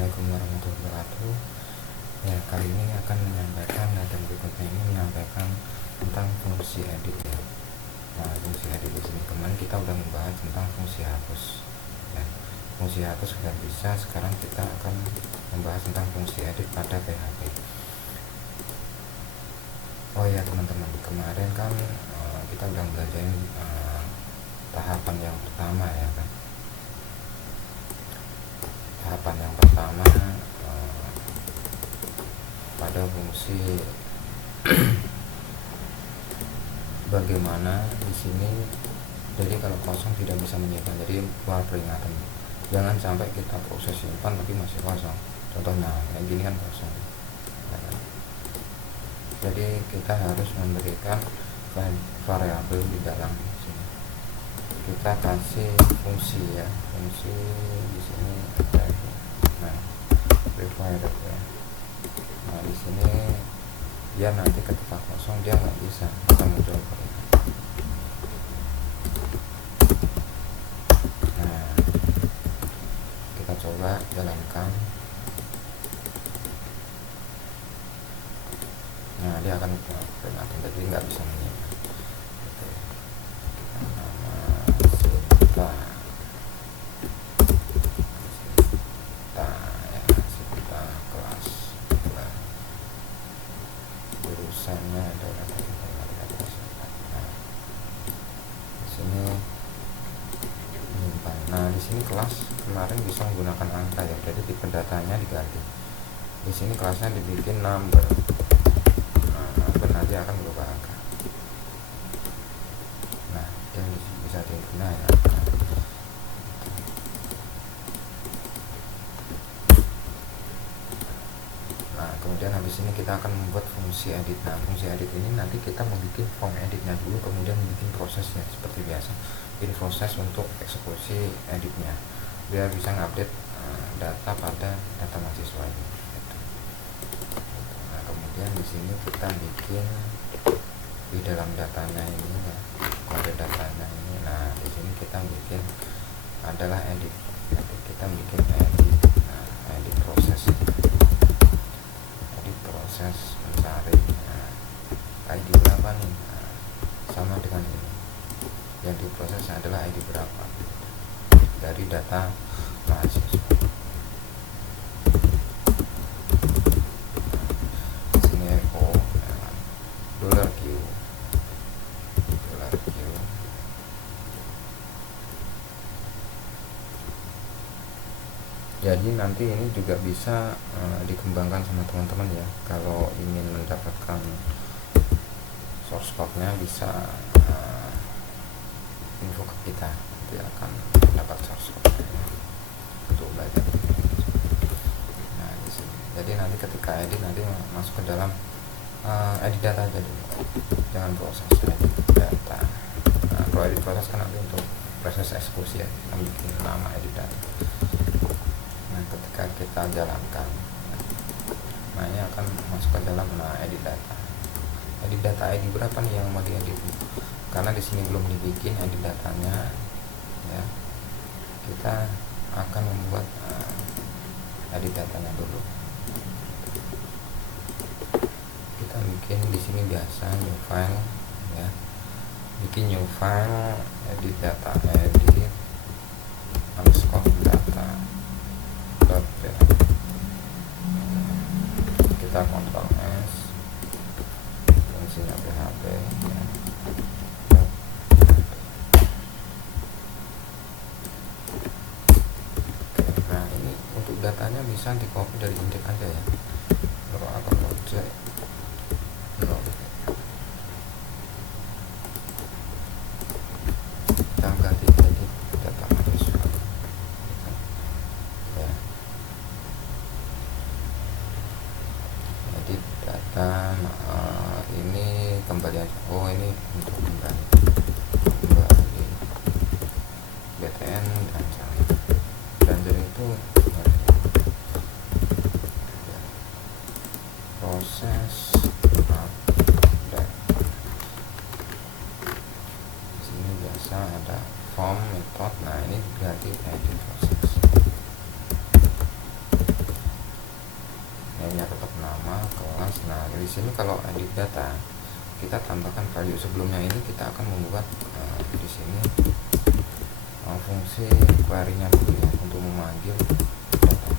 Assalamualaikum warahmatullahi wabarakatuh. Ya, kali ini akan menyampaikan dan berikutnya ini menyampaikan tentang fungsi edit ya. Nah, fungsi edit di sini kemarin kita udah membahas tentang fungsi hapus. Ya, fungsi hapus sudah bisa. Sekarang kita akan membahas tentang fungsi edit pada PHP. Oh ya teman-teman, kemarin kan kita udah belajar tahapan yang pertama ya kan. Tahapan yang pertama pada fungsi bagaimana di sini. Jadi kalau kosong tidak bisa menyimpan, jadi keluar peringatan. Jangan sampai kita proses simpan tapi masih kosong. Contohnya kayak gini kan kosong. Jadi kita harus memberikan variabel di dalam sini. Kita kasih fungsi ya, fungsi di sini ada itu. Nah, required ya. Nah di sini dia nanti ketika kosong dia nggak bisa muncul. Nah kita coba jalankan. Nah dia akan peringatan, jadi nggak bisa menyimpan. Nama Sinta ya, Sinta kelas 2. Jurusannya adalah informatika. Nah di sini menyimpan. Nah di sini kelas kemarin bisa menggunakan angka ya, jadi tipe datanya diganti. Di sini kelasnya dibikin number. Nanti akan berubah angka. Nah yang bisa digunakan angka. Nah kemudian habis ini kita akan membuat fungsi edit. Nah fungsi edit ini nanti kita membuat form editnya dulu, kemudian membuat prosesnya seperti biasa. Ini proses untuk eksekusi editnya biar bisa ngupdate data pada data mahasiswa ini. Kemudian di sini kita bikin di dalam datanya ini ya, kode datanya ini. Nah di sini kita bikin adalah edit. Jadi kita bikin edit. Nah, edit proses mencari. Nah, ID berapa nih? Nah, sama dengan ini. Yang diproses adalah ID berapa dari data mahasiswa. Jadi nanti ini juga bisa dikembangkan sama teman-teman ya. Kalau ingin mendapatkan source code-nya bisa info ke kita, nanti akan dapat source code-nya ya, untuk belajar. Nah di sini. Jadi nanti ketika edit nanti masuk ke dalam edit data aja dulu. Jangan proses edit data. Nah, kalau edit proses kan nanti untuk proses eksekusi ya, kita bikin nama edit data. Ketika kita jalankan, nah ini akan masuk ke dalam edit data. Edit data ID berapa nih yang mau diedit? Karena di sini belum dibikin edit datanya, ya. Kita akan membuat edit datanya dulu. Kita bikin di sini biasa new file, ya. Bikin new file, edit data, edit underscore data. Kita Ctrl S, fungsinya PHP ya. Nah ini untuk datanya bisa di copy dari index aja ya, kalau akan objek kita ganti jadi data mahasiswa ya. Data ini kembali aja. Oh ini untuk kembali BTN dan itu ya. Proses update. Di sini biasa ada form method. Nah ini ganti edit proses. namanya tetap nama kelas. Nah di sini kalau edit data kita tambahkan value. Sebelumnya ini kita akan membuat di sini fungsi query-nya dulu ya, untuk memanggil data.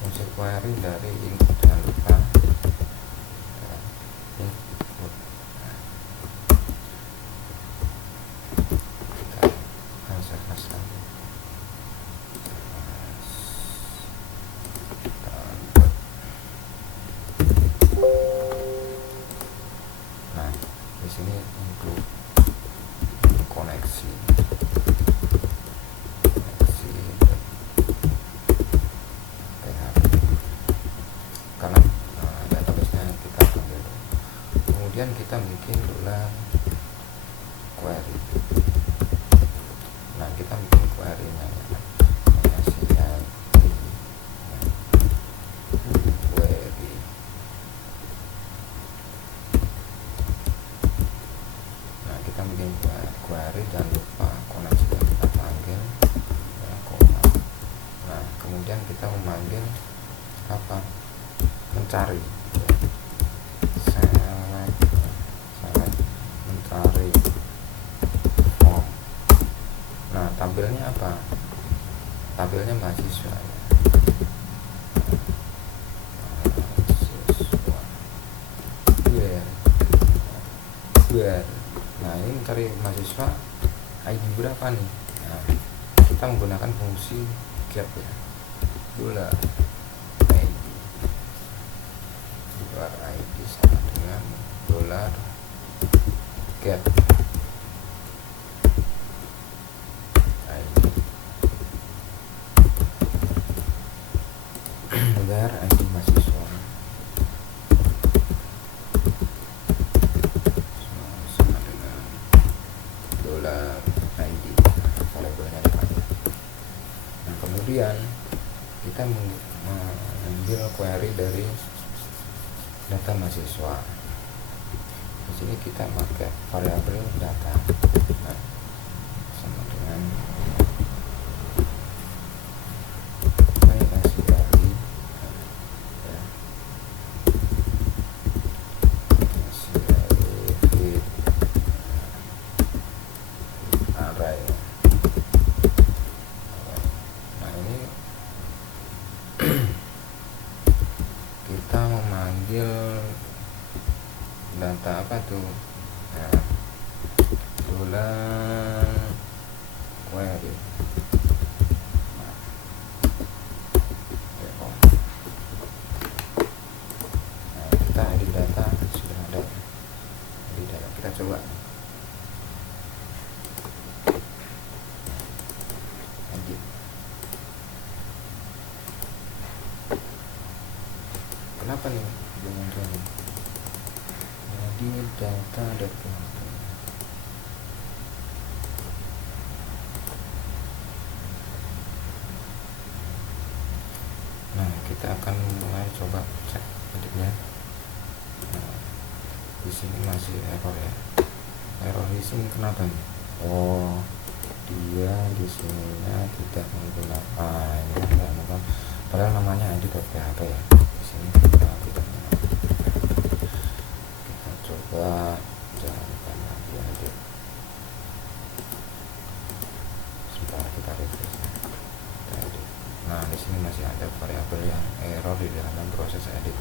Fungsi query dari input, jangan lupa input. Kita akan serahkan di sini untuk koneksi PHP karena database-nya kita ambil dulu. Kemudian kita bikin query. Nah kita bikin query-nya ya, query. Nah kita bikin query, jangan lupa koneksi yang kita panggil ya, koma. Nah kemudian kita memanggil apa, mencari ya. select mencari form. Nah tampilnya apa, tampilnya mahasiswa ya. Nah ini mencari mahasiswa ID berapa nih. Nah kita menggunakan fungsi get ya, $ID $ID sama dengan $get ID $ID mahasiswa sama dengan $ID, variabelnya dipakai. Nah kemudian kita mengambil query dari data mahasiswa. Di sini kita pakai variabel data. Nah, sama dengan array. Nah ini kita memanggil data apa tuh ya, query. Nah kita edit data sudah ada, edit data kita coba edit. Kenapa nih dia muncul nih? Jadi data.php. Nah kita akan mulai coba cek editnya. Nah, di sini masih error ya. Error di sini kenapa nih? Oh dia di sininya tidak menggunakan ini tidak menggunakan, padahal namanya id.php ya. Di sini kita tidak menggunakan. Kita coba jalankan lagi edit. Sebentar kita refresh. Kita edit. Nah di sini masih ada variabel yang error di dalam proses edit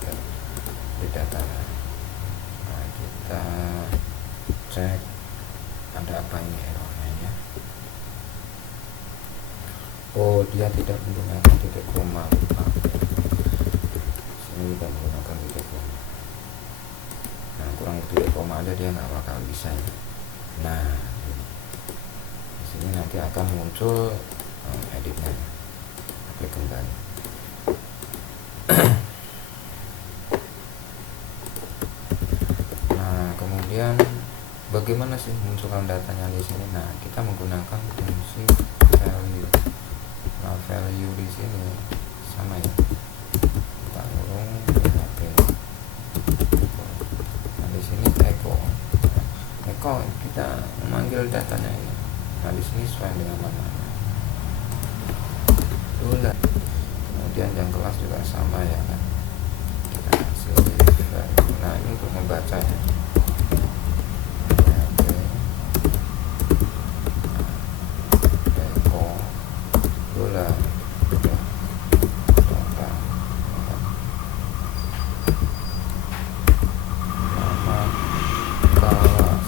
di data. Nah kita cek ada apa ini errornya ya. Oh dia tidak menggunakan titik koma, lupa. Sini tidak menggunakan titik koma. Nah kurang titik koma aja dia nggak bakal bisa ya. Nah di sini nanti akan muncul editnya. Klik kembali. Nah kemudian bagaimana sih munculkan datanya di sini? Nah kita menggunakan fungsi value. Nah value di sini sama ya, tanggung PHP. Nah di sini echo kita memanggil datanya ini. Nah di sini sesuai dengan namanya. Kemudian yang kelas juga sama ya kan. Nah, ini untuk membaca ya. Dolar nama kelas.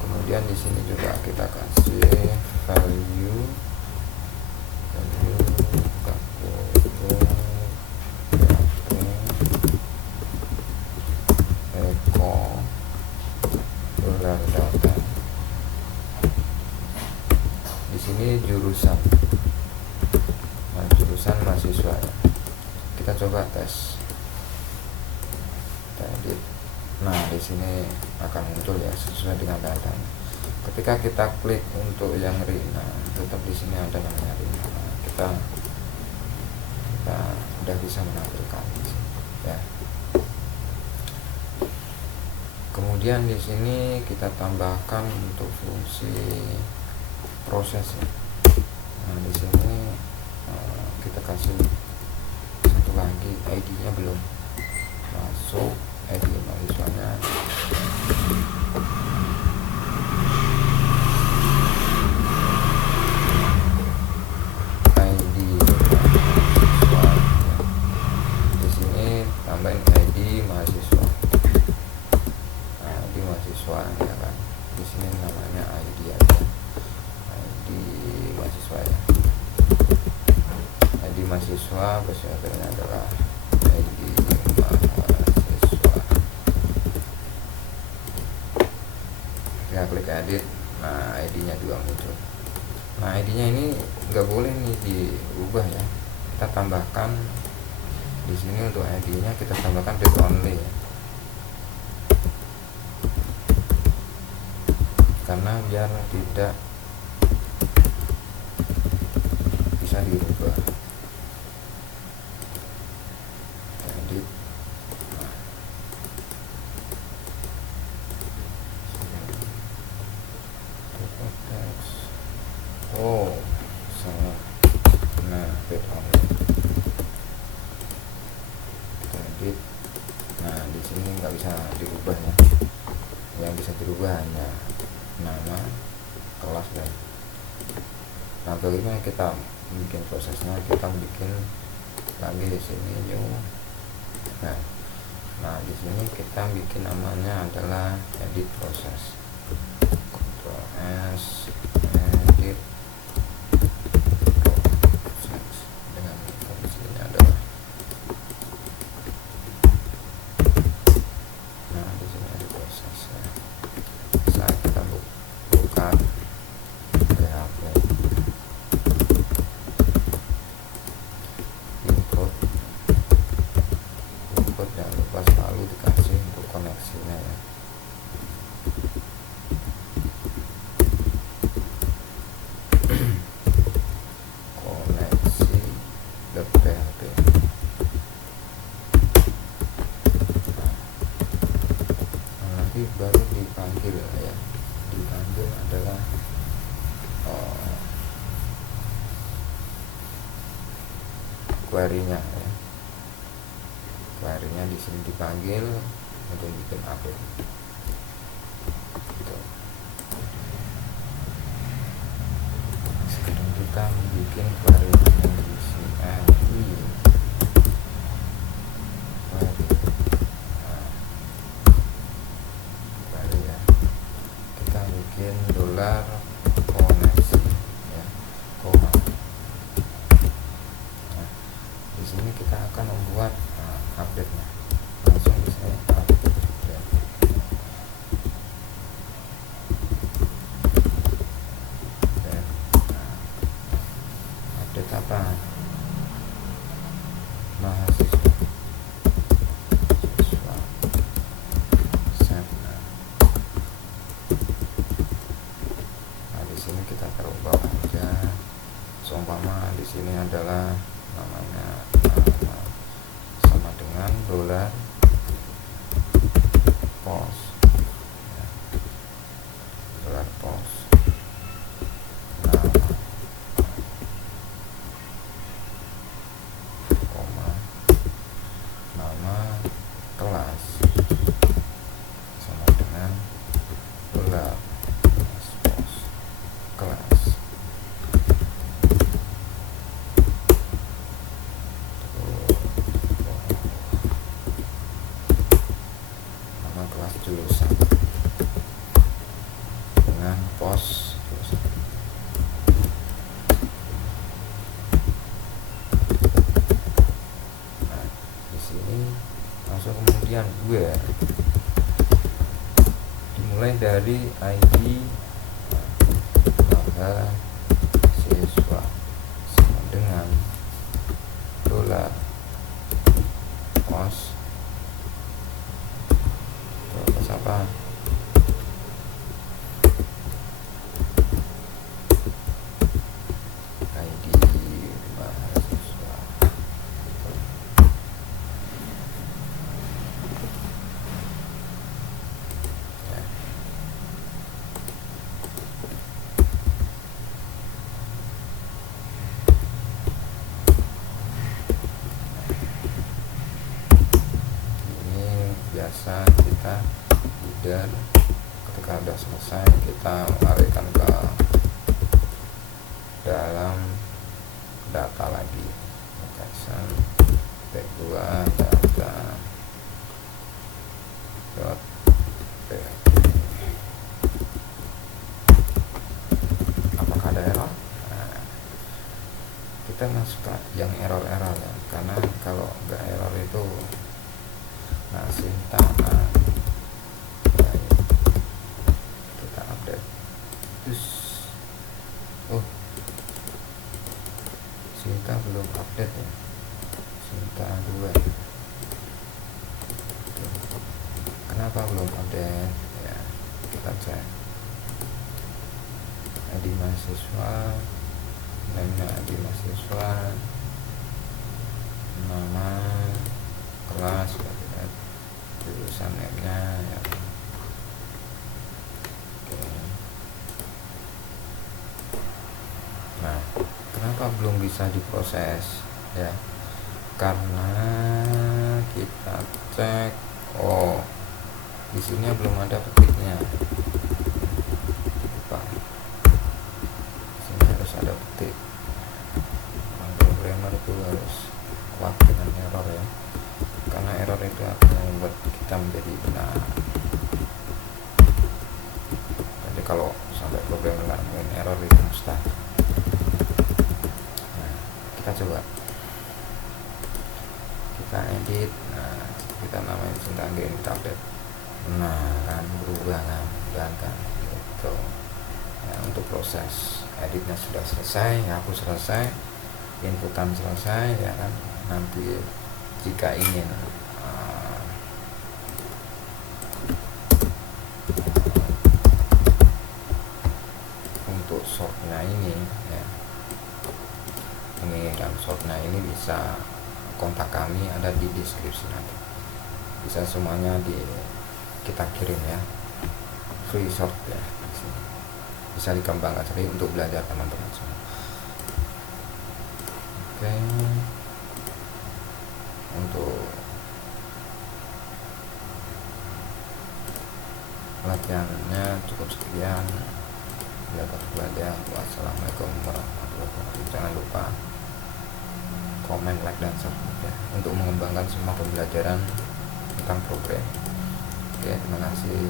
Kemudian di sini juga kita kasih value dolar data. Di sini jurusan. Nah, jurusan mahasiswa ya. Kita coba tes. Edit. Nah, di sini akan muncul ya sesuai dengan data. Ketika kita klik untuk yang Rina, tetap di sini ada namanya Rina. Nah, kita udah bisa menampilkan ya. Kemudian di sini kita tambahkan untuk fungsi proses ya. Nah, di sini kita kasih satu lagi, ID-nya belum masuk, ID mahasiswanya. ID mahasiswa ya. Di sini tambahin ID mahasiswa. Nah, ID mahasiswa ya kan. Di sini namanya ID aja. ID mahasiswa ya. ID mahasiswa bersumbernya adalah ID mahasiswa. Kita klik edit. Nah, ID-nya juga muncul. Nah, ID-nya ini nggak boleh nih diubah ya. Kita tambahkan di sini untuk ID-nya kita tambahkan read only ya. Karena biar tidak bisa dirubah. Edit. Oh, salah. Nah, read only. Edit. Nah, di sini nggak bisa dirubah ya. Yang bisa dirubah hanya nama, kelas dan. Nah, bagaimana kita bikin prosesnya? Kita bikin lagi di sini new. Nah, di sini kita bikin namanya adalah edit proses. Ctrl S, edit proses dengan fungsinya adalah. Nah, di sini edit prosesnya. Saat kita buka PHP, input jangan lupa selalu dikasih untuk koneksinya ya. Koneksi .php. Nah, nanti baru dipanggil ya. Dipanggil adalah query-nya ya. Query-nya di sini dipanggil untuk bikin update. Sekarang kita bikin query di sini query. Query ya. Kita bikin dolar koneksi ya, koma. Nah, di sini kita akan membuat update-nya. Langsung di sini update ya. Update apa? Mahasiswa. Set. Nah, di sini kita taruh bawah aja. Seumpama di sini adalah namanya sama dengan dolar pos ya. Dolar pos nama dari ID mahasiswa sama dengan dolar pos apa ID mahasiswa ya. Ini biasa kita dan ketika sudah selesai kita larikan ke dalam data lagi, location T2 data dot apakah ada error? Nah, kita masuk ke yang error-error ya, karena kalau nggak error itu nah sintak Sinta belum update ya, Sinta 2 kenapa belum update ya, kita cek ID mahasiswa, namanya ID mahasiswa, nama kelas, jurusan nya ya. Nah, kenapa belum bisa diproses ya, karena kita cek di sini belum ada petiknya, lupa sini harus ada petik. Programmer itu harus kuat dengan error ya, karena error itu akan membuat kita menjadi benar. Jadi kalau sampai programmer nggak nemuin error itu mustahil. Kita coba kita edit, nah kita namain Sinta Anggreni, kita update, nah kan berubah kan, kan gitu ya. Untuk proses editnya sudah selesai, hapus selesai, inputan selesai ya kan. Nanti jika ingin untuk sortnya ini ya, menginginkan sortnya ini bisa kontak kami, ada di deskripsi nanti, bisa semuanya kita kirim ya, free sort ya, bisa dikembangkan sendiri untuk belajar teman-teman semua. Oke, untuk latihannya cukup sekian. Belajar. Wassalamualaikum warahmatullahi wabarakatuh. Jangan lupa komen, like, dan subscribe ya, untuk mengembangkan semua pembelajaran tentang program. Oke, terima kasih.